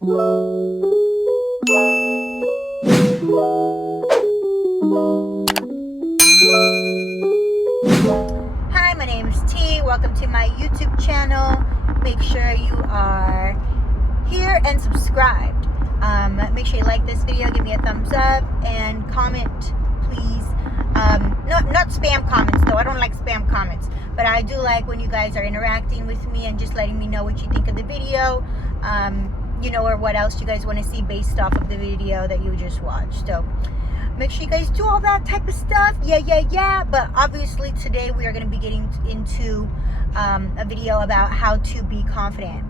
Hi, my name is T. Welcome to my YouTube channel. Make sure you are here and subscribed. Make sure you like this video, give me a thumbs up, and comment, please. Not spam comments though. I don't like spam comments, but I do like when you guys are interacting with me and just letting me know what you think of the video. Or what else you guys want to see based off of the video that you just watched. So make sure you guys do all that type of stuff. Yeah. But obviously today we are going to be getting into a video about how to be confident.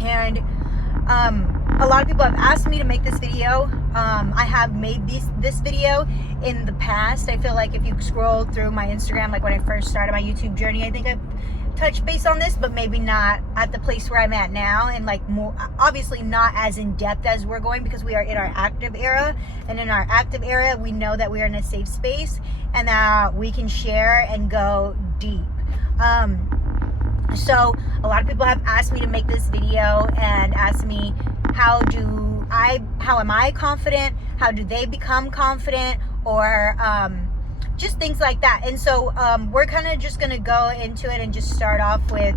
And a lot of people have asked me to make this video. I have made this video in the past. I feel like if you scroll through my Instagram, like when I first started my YouTube journey, I think I've touched base on this, but maybe not at the place where I'm at now, and like more obviously not as in depth as we're going, because we are in our active era, and in our active era we know that we are in a safe space and that we can share and go deep. So a lot of people have asked me to make this video and asked me how am I confident, how do they become confident, or just things like that. And so we're kind of just gonna go into it and just start off with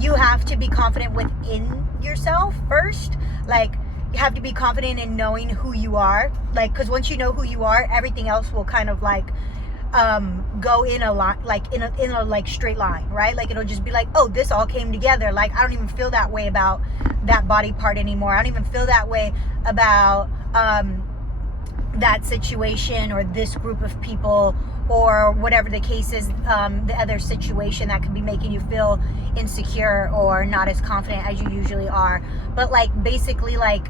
you have to be confident within yourself first. Like, you have to be confident in knowing who you are, like, because once you know who you are, everything else will kind of like go in a line, like in a like straight line, right? Like, it'll just be like, oh, this all came together. Like, I don't even feel that way about that body part anymore. I don't even feel that way about that situation or this group of people, or whatever the case is, the other situation that could be making you feel insecure or not as confident as you usually are. But like, basically, like,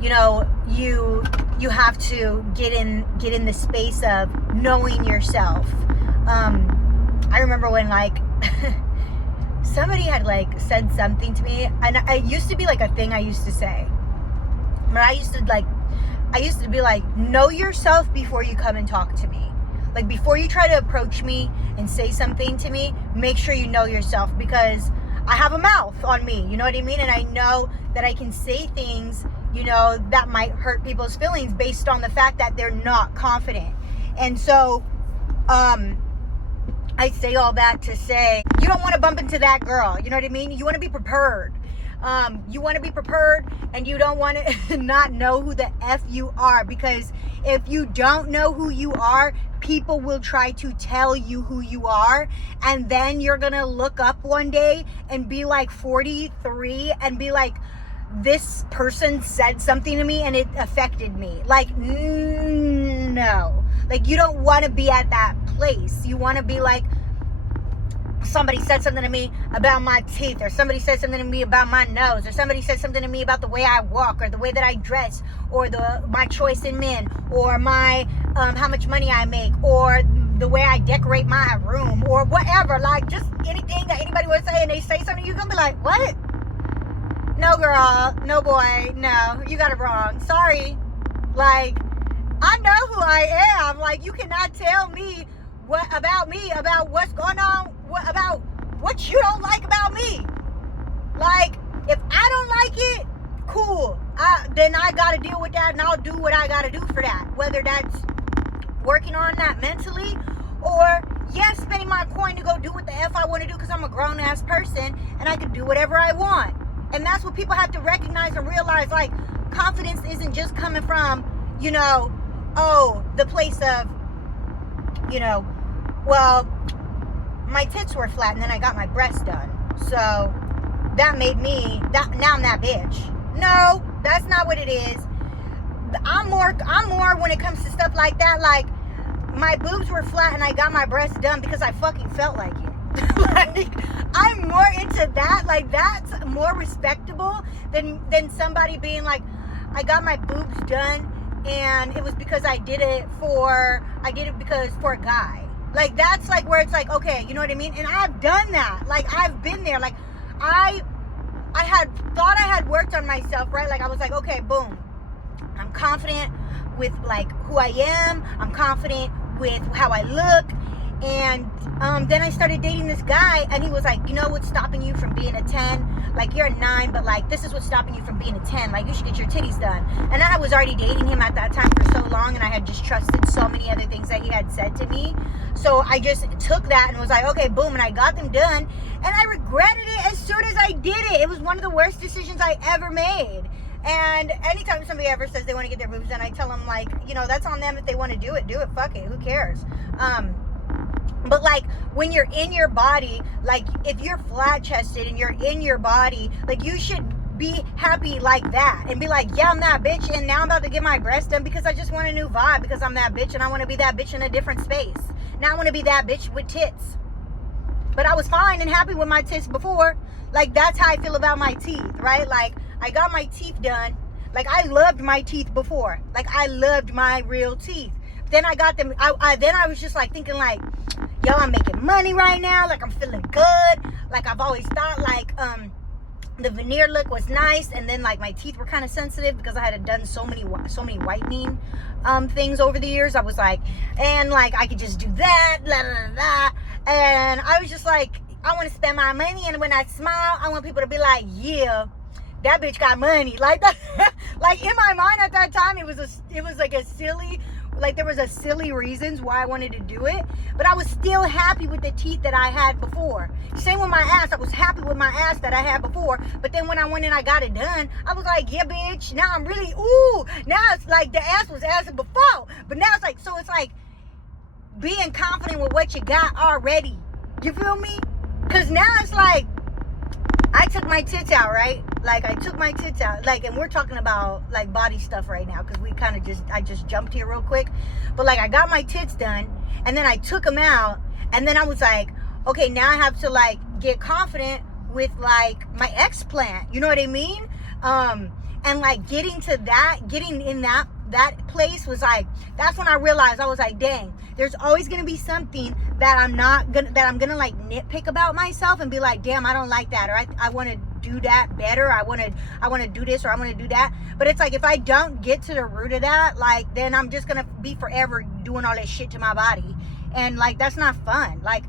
you have to get in the space of knowing yourself. I remember when like somebody had like said something to me, and it used to be like a thing I used to say, but I used to be like, know yourself before you come and talk to me. Like, before you try to approach me and say something to me, make sure you know yourself, because I have a mouth on me, you know what I mean? And I know that I can say things, that might hurt people's feelings based on the fact that they're not confident. And so, I say all that to say, you don't want to bump into that girl, you know what I mean? You want to be prepared. You want to be prepared, and you don't want to not know who the F you are, because if you don't know who you are, people will try to tell you who you are, and then you're gonna look up one day and be like 43 and be like, this person said something to me and it affected me. Like, no, like, you don't want to be at that place. You want to be like, somebody said something to me about my teeth, or somebody said something to me about my nose, or somebody said something to me about the way I walk, or the way that I dress, or my choice in men, or my how much money I make, or the way I decorate my room, or whatever. Like, just anything that anybody would say, and they say something, you're gonna be like, what? No, girl, no, boy, no, you got it wrong, sorry. Like, I know who I am. Like, you cannot tell me about what's going on, about what you don't like about me. Like, if I don't like it, cool, then I gotta deal with that, and I'll do what I gotta do for that, whether that's working on that mentally, or spending my coin to go do what the F I want to do, because I'm a grown-ass person and I can do whatever I want. And that's what people have to recognize and realize. Like, confidence isn't just coming from, the place of, well, my tits were flat and then I got my breasts done, so that made me that. Now I'm that bitch. No, that's not what it is. I'm more when it comes to stuff like that. Like, my boobs were flat and I got my breasts done because I fucking felt like it. Like, I'm more into that. Like, that's more respectable than somebody being like, I got my boobs done and it was because I did it for a guy. Like, that's like where it's like, okay, you know what I mean? And I've done that. Like, I've been there. Like, I had thought I had worked on myself, right? Like, I was like, okay, boom, I'm confident with like who I am. I'm confident with how I look. And then I started dating this guy, and he was like, you know what's stopping you from being a 10? Like, you're a 9, but like, this is what's stopping you from being a 10. Like, you should get your titties done. And I was already dating him at that time for so long, and I had just trusted so many other things that he had said to me. So I just took that and was like, okay, boom, and I got them done. And I regretted it as soon as I did it. It was one of the worst decisions I ever made. And anytime somebody ever says they want to get their boobs done, I tell them, like, you know, that's on them. If they want to do it, fuck it, who cares? But like, when you're in your body, like, if you're flat chested and you're in your body, like, you should be happy like that and be like, yeah, I'm that bitch, and now I'm about to get my breast done because I just want a new vibe, because I'm that bitch and I want to be that bitch in a different space. Now I want to be that bitch with tits. But I was fine and happy with my tits before. Like, that's how I feel about my teeth, right? Like, I got my teeth done. Like, I loved my teeth before. Like, I loved my real teeth. Then I got them. Then I was just like thinking, like, yo, I'm making money right now. Like, I'm feeling good. Like, I've always thought, like, the veneer look was nice, and then like my teeth were kind of sensitive because I had done so many whitening things over the years. I was like, and like, I could just do that, blah, blah, blah. And I was just like, I want to spend my money, and when I smile, I want people to be like, yeah, that bitch got money. Like that. Like, in my mind at that time, it was like a silly, like, there was a silly reasons why I wanted to do it, but I was still happy with the teeth that I had before. Same with my ass. I was happy with my ass that I had before, but then when I went and I got it done, I was like, yeah, bitch, now I'm really, ooh, now it's like the ass was ass before, but now it's like, so it's like being confident with what you got already. You feel me? Because now it's like, I took my tits out, right? Like, I took my tits out, like, and we're talking about like body stuff right now, because we kind of I just jumped here real quick. But like, I got my tits done, and then I took them out, and then I was like, okay, now I have to like get confident with like my explant, you know what I mean? And like getting in that place was like, that's when I realized, I was like, dang, there's always gonna be something that I'm gonna like nitpick about myself and be like, damn, I don't like that, or I want to do that better, I want to do this, or I want to do that. But it's like, if I don't get to the root of that, like, then I'm just gonna be forever doing all that shit to my body, and like, that's not fun. Like,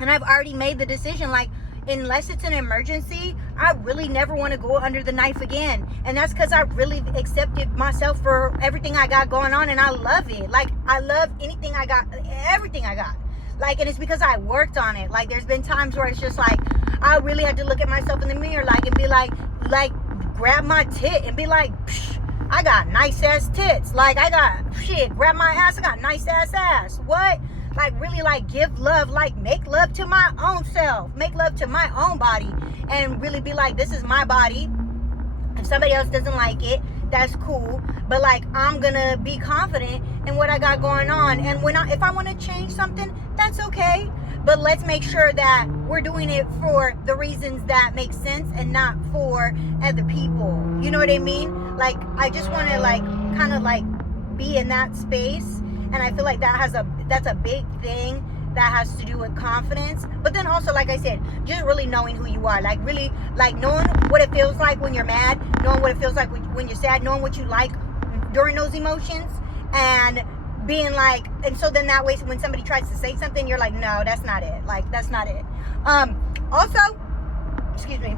and I've already made the decision, like, unless it's an emergency, I really never want to go under the knife again. And that's because I really accepted myself for everything I got going on, and I love it. Like, I love anything I got, everything I got. Like, and it's because I worked on it. Like, there's been times where it's just like, I really had to look at myself in the mirror, like, and be like, grab my tit and be like, psh, I got nice ass tits. Like, I got, shit, grab my ass, I got nice ass. What? Like, really, like, give love, like, make love to my own self, make love to my own body, and really be like, this is my body. If somebody else doesn't like it, that's cool, but like, I'm gonna be confident in what I got going on. And if I want to change something, that's okay, but let's make sure that we're doing it for the reasons that make sense and not for other people. You know what I mean? Like, I just want to like kind of like be in that space. And I feel like that's a big thing that has to do with confidence. But then also, like I said, just really knowing who you are. Like, really, like, knowing what it feels like when you're mad, knowing what it feels like when you're sad, knowing what you like during those emotions, and being like, and so then that way, when somebody tries to say something, you're like, no, that's not it. Like, that's not it. Also, excuse me,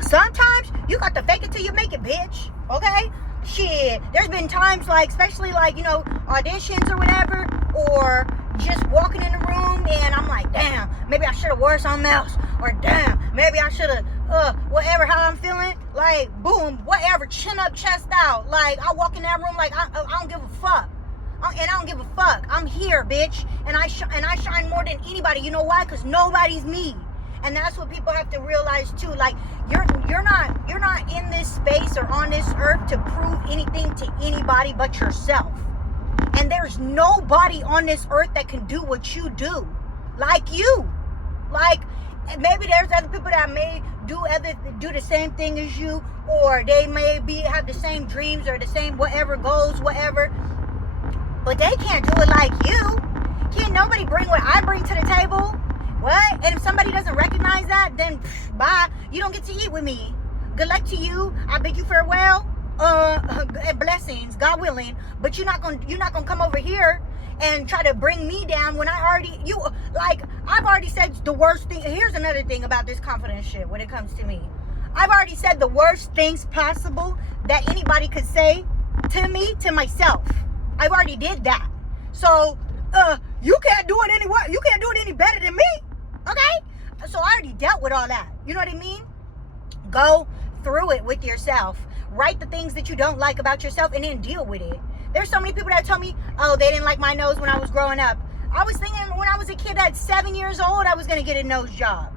sometimes you got to fake it till you make it, bitch. Okay? Shit, there's been times, like, especially like, you know, auditions or whatever, or just walking in the room and I'm like, damn, maybe I should have wore something else, or damn, maybe I should have, whatever, how I'm feeling, like, boom, whatever, chin up, chest out. Like, I walk in that room like, I don't give a fuck. And I don't give a fuck. I'm here, bitch, and I shine more than anybody. You know why? Because nobody's me. And that's what people have to realize too. Like, you're not in this space or on this earth to prove anything to anybody but yourself. And there's nobody on this earth that can do what you do, like you. Like, maybe there's other people that may do the same thing as you, or they may have the same dreams or the same whatever goals, whatever. But they can't do it like you. Can't nobody bring what I bring to the table. What? And if somebody doesn't recognize that, then bye. You don't get to eat with me. Good luck to you. I bid you farewell. Blessings, God willing. But you're not gonna come over here and try to bring me down when I've already said the worst thing. Here's another thing about this confidence shit when it comes to me. I've already said the worst things possible that anybody could say to me, to myself. I've already did that. So, you can't do it any better than me. Okay? So I already dealt with all that. You know what I mean? Go through it with yourself. Write the things that you don't like about yourself and then deal with it. There's so many people that tell me, oh, they didn't like my nose when I was growing up. I was thinking when I was a kid at 7 years old, I was going to get a nose job.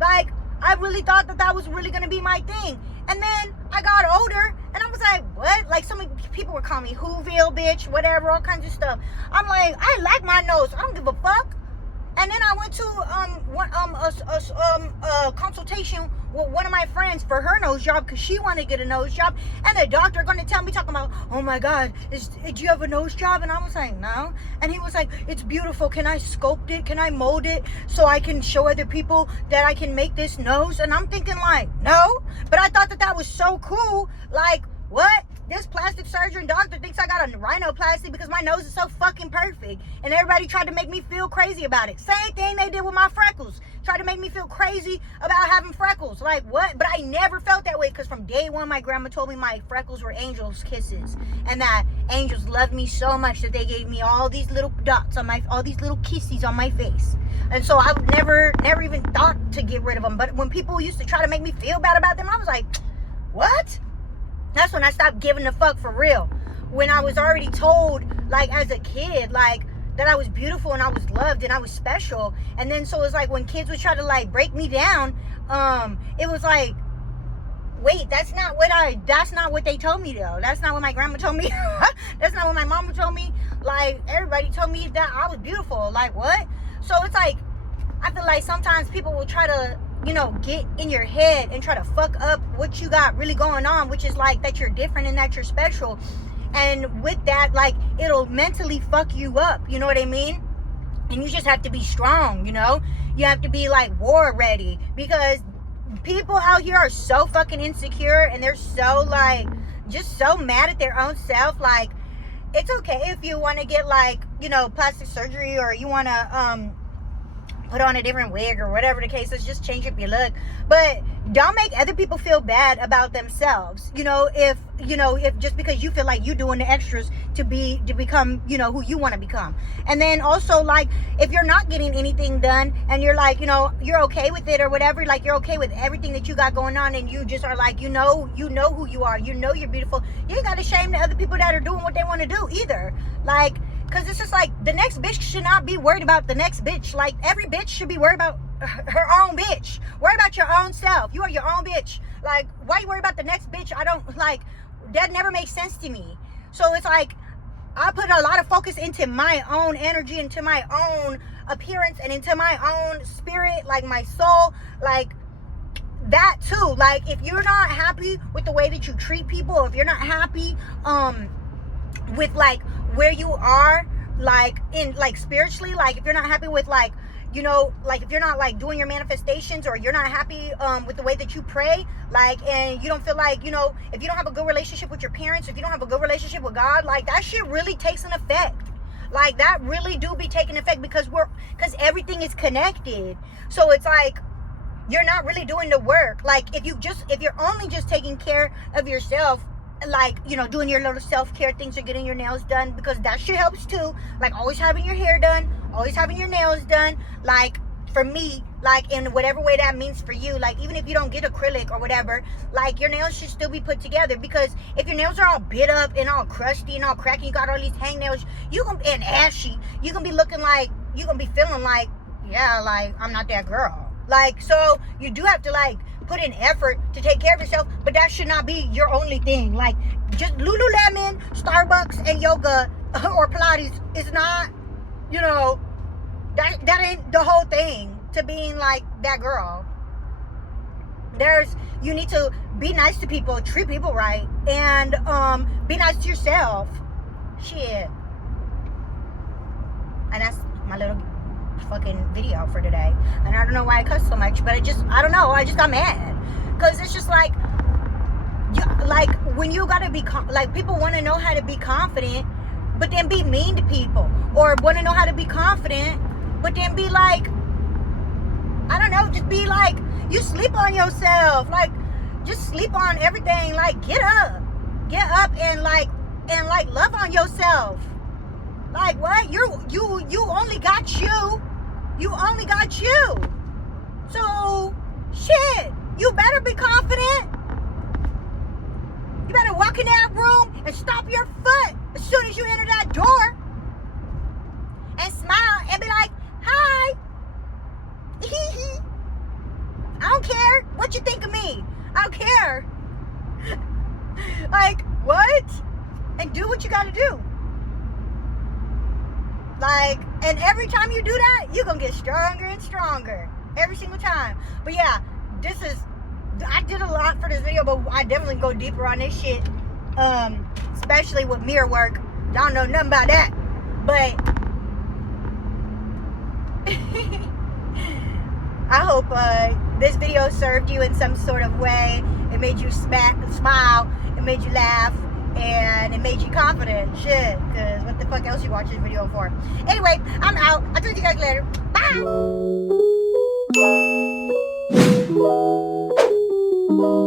Like, I really thought that was really going to be my thing. And then I got older and I was like, what? Like, so many people were calling me Whoville, bitch, whatever, all kinds of stuff. I'm like, I like my nose. I don't give a fuck. And then I went to a consultation with one of my friends for her nose job because she wanted to get a nose job. And the doctor going to tell me, talking about, oh my God, do you have a nose job? And I was like, no. And he was like, it's beautiful. Can I sculpt it? Can I mold it so I can show other people that I can make this nose? And I'm thinking like, no. But I thought that was so cool. Like, what? This plastic surgeon doctor thinks I got a rhinoplasty because my nose is so fucking perfect. And everybody tried to make me feel crazy about it. Same thing they did with my freckles. Tried to make me feel crazy about having freckles. Like, what? But I never felt that way because from day one, my grandma told me my freckles were angels' kisses. And that angels loved me so much that they gave me all these little dots on all these little kisses on my face. And so I would never even thought to get rid of them. But when people used to try to make me feel bad about them, I was like, what? That's when I stopped giving a fuck for real. When I was already told, like, as a kid, like, that I was beautiful and I was loved and I was special. And then so it's like when kids would try to, like, break me down, it was like, wait, that's not what they told me, though. That's not what my grandma told me. That's not what my mama told me. Like, everybody told me that I was beautiful. Like, what? So it's like, I feel like sometimes people will try to, get in your head and try to fuck up what you got really going on, which is like that you're different and that you're special. And with that, like, it'll mentally fuck you up. You know what I mean? And you just have to be strong, You have to be like war ready because people out here are so fucking insecure and they're so like, just so mad at their own self. Like, it's okay if you want to get like, plastic surgery or you want to, put on a different wig or whatever the case is, just change up your look, but don't make other people feel bad about themselves. If just because you feel like you're doing the extras to become, who you want to become. And then also, like, if you're not getting anything done and you're like, you're okay with it or whatever, like you're okay with everything that you got going on and you just are like, you know who you are, you're beautiful. You ain't got to shame the other people that are doing what they want to do either. Like, because it's just like, the next bitch should not be worried about the next bitch. Like, every bitch should be worried about her own bitch. Worry about your own self. You are your own bitch. Like, why you worry about the next bitch? That never makes sense to me. So it's like, I put a lot of focus into my own energy, into my own appearance, and into my own spirit, like my soul, like that too. Like, if you're not happy with the way that you treat people, if you're not happy, with like where you are, like in like spiritually, like if you're not happy with like, like if you're not like doing your manifestations, or you're not happy with the way that you pray, like, and you don't feel like, if you don't have a good relationship with your parents, if you don't have a good relationship with God, like that shit really takes an effect. Like, that really do be taking effect because everything is connected. So it's like, you're not really doing the work. Like, if you're only just taking care of yourself, like, doing your little self-care things or getting your nails done, because that shit helps too. Like, always having your hair done, always having your nails done. Like, for me, like, in whatever way that means for you, like, even if you don't get acrylic or whatever, like, your nails should still be put together. Because if your nails are all bit up and all crusty and all cracky, you got all these hangnails, and ashy, you can be looking like, you can be feeling like, yeah, like, I'm not that girl. Like, so you do have to, like, put in effort to take care of yourself, but that should not be your only thing. Like, just Lululemon, Starbucks, and yoga or Pilates is not, that ain't the whole thing to being like that girl. You need to be nice to people, treat people right, and be nice to yourself. Shit. And that's my little fucking video for today. And I don't know why I cuss so much, but I don't know, I just got mad because it's just like, like, when you gotta be like, people want to know how to be confident, but then be mean to people, or want to know how to be confident, but then be like, I don't know, just be like, you sleep on yourself, like, just sleep on everything. Like, get up and like love on yourself. Like, what? You only got you only got you. So shit, you better be confident. You better walk in that room and stomp your foot as soon as you enter that door, and smile and be like, hi. I don't care what you think of me. I don't care. Like, what? And do what you gotta do. Like, and every time you do that, you're gonna get stronger and stronger. Every single time. But yeah, I did a lot for this video, but I definitely go deeper on this shit. Especially with mirror work. Y'all know nothing about that. But I hope this video served you in some sort of way. It made you smile, it made you laugh, and it made you confident. Shit, because what the fuck else you watch this video for? Anyway, I'm out. I'll talk to you guys later. Bye!